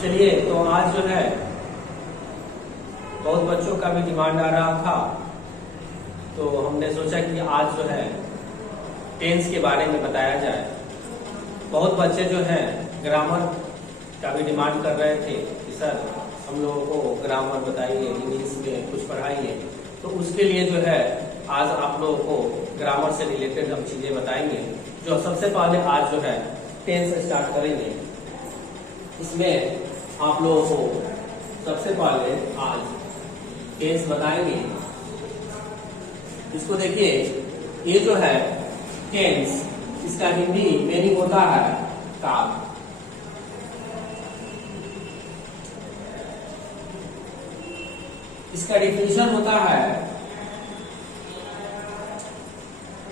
चलिए, तो आज जो है बहुत बच्चों का भी डिमांड आ रहा था, तो हमने सोचा कि आज जो है टेंस के बारे में बताया जाए। बहुत बच्चे जो है ग्रामर का भी डिमांड कर रहे थे कि सर हम लोगों को ग्रामर बताइए, इंग्लिश में कुछ पढ़ाइए। तो उसके लिए जो है आज आप लोगों को ग्रामर से रिलेटेड हम चीजें बताएंगे। जो सबसे पहले आज जो है टेंस स्टार्ट करेंगे। इसमें आप लोगों को सबसे पहले आज टेंस बताएंगे। इसको देखिए, ये जो है टेंस, इसका हिंदी मीनिंग होता है काल। इसका डिफिनेशन होता है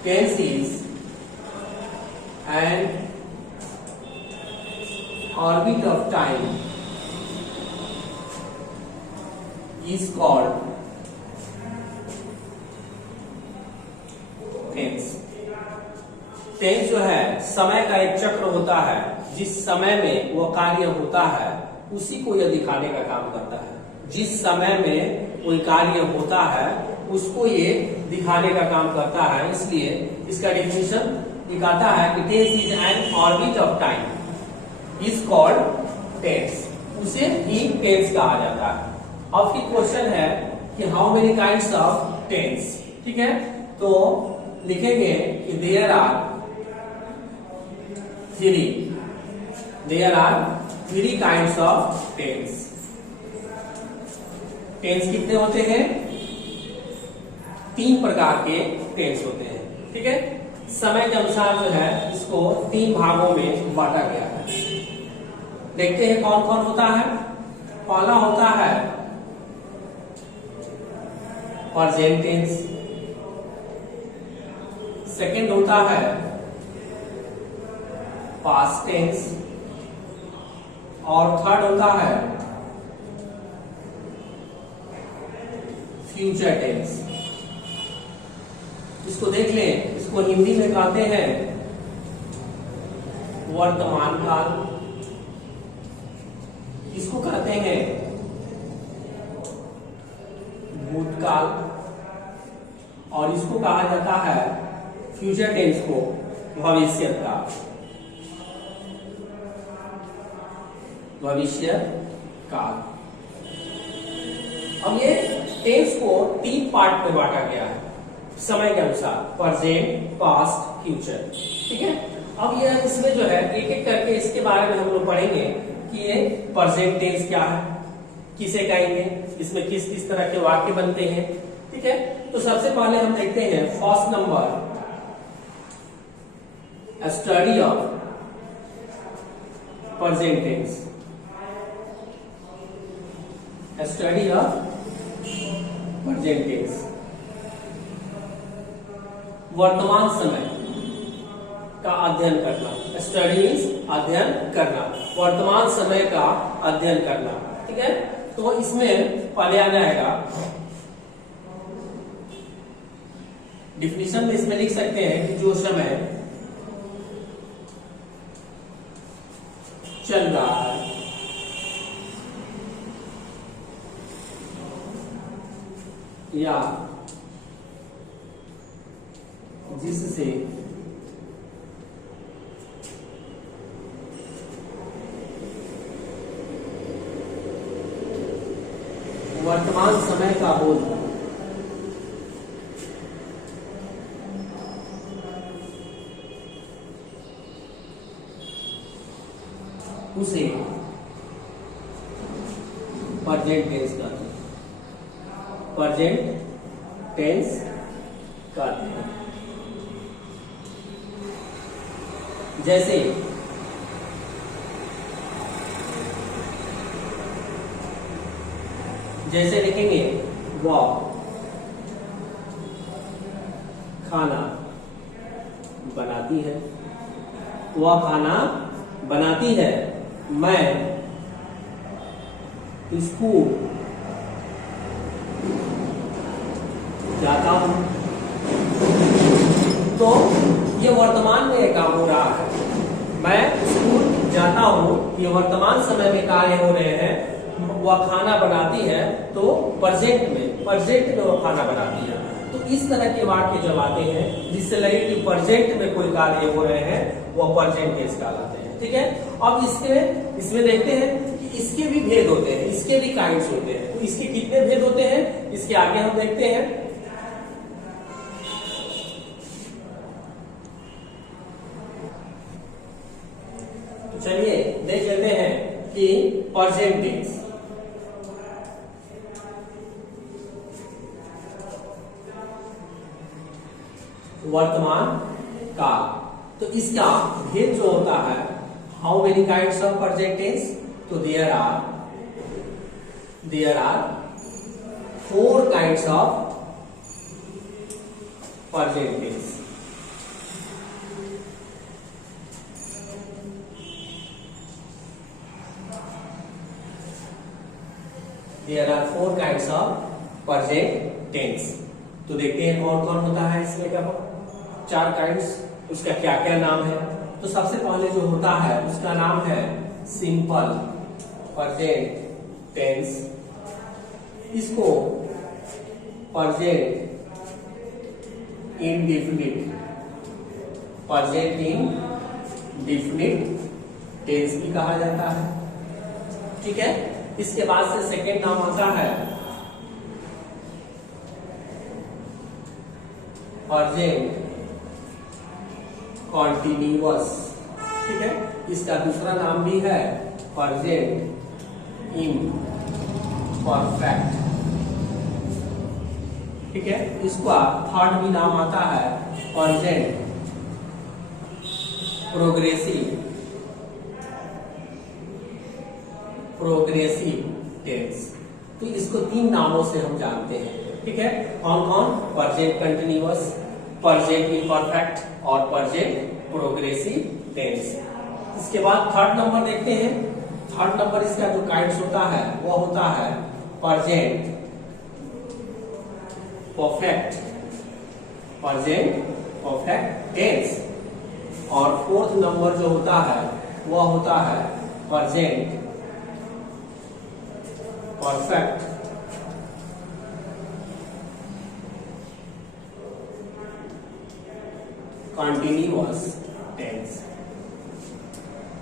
tense is an orbit of time is called tense। Tense जो है समय का एक चक्र होता है। जिस समय में वो कार्य होता है उसी को यह दिखाने का काम करता है। जिस समय में कोई कार्य होता है उसको ये दिखाने का काम करता है। इसलिए इसका डिफिनेशन दिखाता है कि tense is an orbit of time is called tense. उसे ही टेंस कहा जाता है। अब फिर क्वेश्चन है कि how many kinds of tense. ठीक है, तो लिखेंगे कि there are three kinds of tense. Tense कितने होते हैं? 3 प्रकार के टेंस होते हैं। ठीक है, समय के अनुसार जो है इसको 3 भागों में बांटा गया है। देखते हैं कौन कौन होता है। पहला होता है प्रेजेंट टेंस, सेकंड होता है पास्ट टेंस और थर्ड होता है फ्यूचर टेंस। इसको देख लें, इसको हिंदी में कहते हैं वर्तमान काल, इसको कहते हैं भूतकाल और इसको कहा जाता है फ्यूचर टेंस को भविष्य काल। भविष्य काल। अब ये टेंस को 3 पार्ट में बांटा गया है समय के अनुसार, प्रेजेंट, पास्ट, फ्यूचर। ठीक है, अब ये इसमें जो है एक एक करके इसके बारे में हम लोग पढ़ेंगे कि ये प्रेजेंट टेंस क्या है, किसे कहेंगे, इसमें किस किस तरह के वाक्य बनते हैं। ठीक है, तो सबसे पहले हम देखते हैं first number, study of present tense. Study of present tense, वर्तमान समय का अध्ययन करना। स्टडीज अध्ययन करना, वर्तमान समय का अध्ययन करना। ठीक है, तो इसमें पहले आ जाएगा डिफिनेशन में, इसमें लिख सकते हैं कि जो समय चल रहा है या जिससे वर्तमान समय का बोध उसे प्रेजेंट टेंस कहते हैं। प्रेजेंट टेंस कहते हैं। जैसे जैसे लिखेंगे वह खाना बनाती है, वह खाना बनाती है, मैं स्कूल जाता हूं। तो ये वर्तमान में काम हो रहा है, मैं स्कूल जाता हूं कि वर्तमान समय में कार्य हो रहे हैं, वह खाना बनाती है, तो प्रेजेंट में वह खाना बनाती है। तो इस तरह के वाक्य जब आते हैं जिससे लगे कि प्रेजेंट में कोई कार्य हो रहे हैं, वह प्रेजेंट टेंस कहलाते हैं। ठीक है, अब इसमें देखते हैं कि इसके भी भेद होते हैं, इसके भी काइंड्स होते हैं। तो इसके कितने भेद होते हैं इसके आगे हम देखते हैं। तो चलिए देख लेते हैं कि प्रेजेंट टेंस, वर्तमान काल, तो इसका भेद जो होता है, how many kinds of present tense, तो there are 4 kinds of present tense. There are 4 kinds of present tense. तो देखते हैं कौन कौन होता है इसमें का 4 काइंड्स, उसका क्या क्या नाम है। तो सबसे पहले जो होता है उसका नाम है सिंपल प्रेजेंट टेंस। इसको प्रेजेंट इंडेफिनिट टेंस भी कहा जाता है। ठीक है, इसके बाद से सेकेंड नाम आता है प्रेजेंट कॉन्टिन्यूअस। ठीक है, इसका दूसरा नाम भी है प्रेजेंट इम्परफेक्ट। ठीक है, इसका थर्ड भी नाम आता है प्रेजेंट प्रोग्रेसिव टेंस। तो इसको 3 नामों से हम जानते हैं। ठीक है, कौन कौन, प्रेजेंट कंटिन्यूअस, प्रेजेंट इम्परफेक्ट और प्रेजेंट प्रोग्रेसिव टेंस। इसके बाद थर्ड नंबर देखते हैं। थर्ड नंबर इसका जो काइंड्स होता है वो होता है प्रेजेंट परफेक्ट टेंस। और फोर्थ नंबर जो होता है वह होता है प्रेजेंट परफेक्ट कंटिन्यूअस टेंस।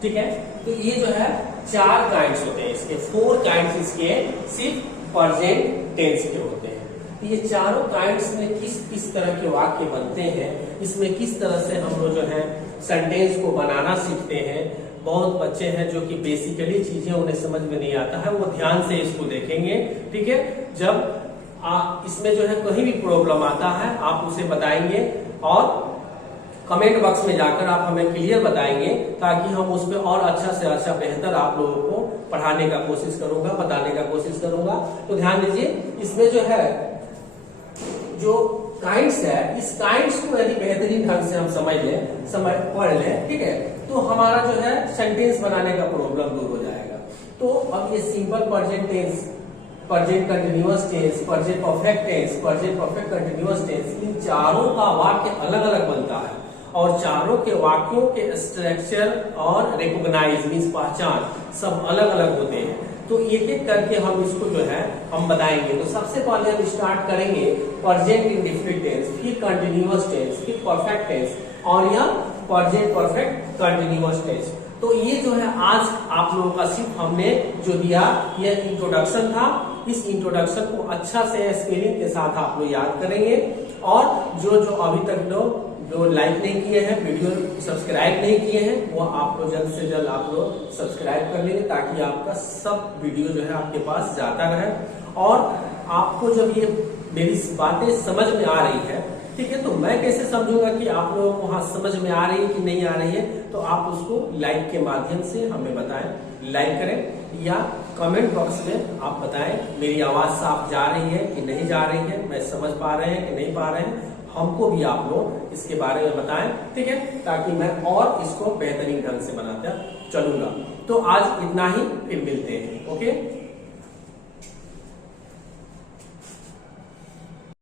ठीक है, तो ये जो है 4 काइंड्स होते हैं इसके, 4 काइंड्स इसके सिर्फ प्रेजेंट टेंस के होते हैं। तो ये चारों काइंड्स में किस तरह के वाक्य बनते हैं, इसमें किस तरह से हम लोग जो है सेंटेंस को बनाना सीखते हैं। बहुत बच्चे हैं जो कि बेसिकली चीजें उन्हें समझ में नहीं आता है, वो ध्यान से इसको देखेंगे। ठीक है, जब इसमें जो है कहीं भी प्रॉब्लम आता है आप उसे बताएंगे और कमेंट बॉक्स में जाकर आप हमें क्लियर बताएंगे, ताकि हम उस पर और अच्छा से अच्छा बेहतर आप लोगों को पढ़ाने का कोशिश करूंगा, बताने का कोशिश करूंगा। तो ध्यान दीजिए, इसमें जो है जो काइंड्स है, इस काइंड्स को यदि बेहतरीन ढंग से हम पढ़ लें, ठीक है, तो हमारा जो है सेंटेंस बनाने का प्रॉब्लम दूर हो जाएगा। तो अब ये simple present tense, present continuous tense, present perfect tense, present perfect continuous tense, इन चारों का वाक्य अलग अलग बनता है और चारों के वाक्यों के स्ट्रक्चर और रिकॉग्नाइज मींस पहचान सब अलग अलग होते हैं। तो एक एक करके हम इसको जो है हम बताएंगे। तो सबसे पहले हम स्टार्ट करेंगे प्रेजेंट इंडेफिनिट टेंस, फिर कंटिन्यूअस टेंस, फिर परफेक्ट टेंस और यह प्रेजेंट परफेक्ट कंटिन्यूअस टेंस। तो ये जो है आज आप लोगों का सिर्फ हमने जो दिया यह इंट्रोडक्शन था। इस इंट्रोडक्शन को अच्छा से स्पेलिंग के साथ आप लोग याद करेंगे और जो अभी तक लोग जो लाइक नहीं किए हैं, वीडियो सब्सक्राइब नहीं किए हैं, वो आप लोग जल्द से जल्द आप लोग सब्सक्राइब कर लेंगे, ताकि आपका सब वीडियो जो है आपके पास जाता रहे। और आपको जब ये मेरी बातें समझ में आ रही है, ठीक है, तो मैं कैसे समझूंगा कि आप लोगों को वहां समझ में आ रही है कि नहीं आ रही है। तो आप उसको लाइक के माध्यम से हमें बताएं, लाइक करें या कमेंट बॉक्स में आप बताएं मेरी आवाज साफ जा रही है कि नहीं जा रही है, मैं समझ पा रहे हैं कि नहीं पा रहे हैं। हमको भी आप लोग इसके बारे में बताएं, ठीक है, ताकि मैं और इसको बेहतरीन ढंग से बनाता चलूंगा। तो आज इतना ही, फिर मिलते हैं। ओके।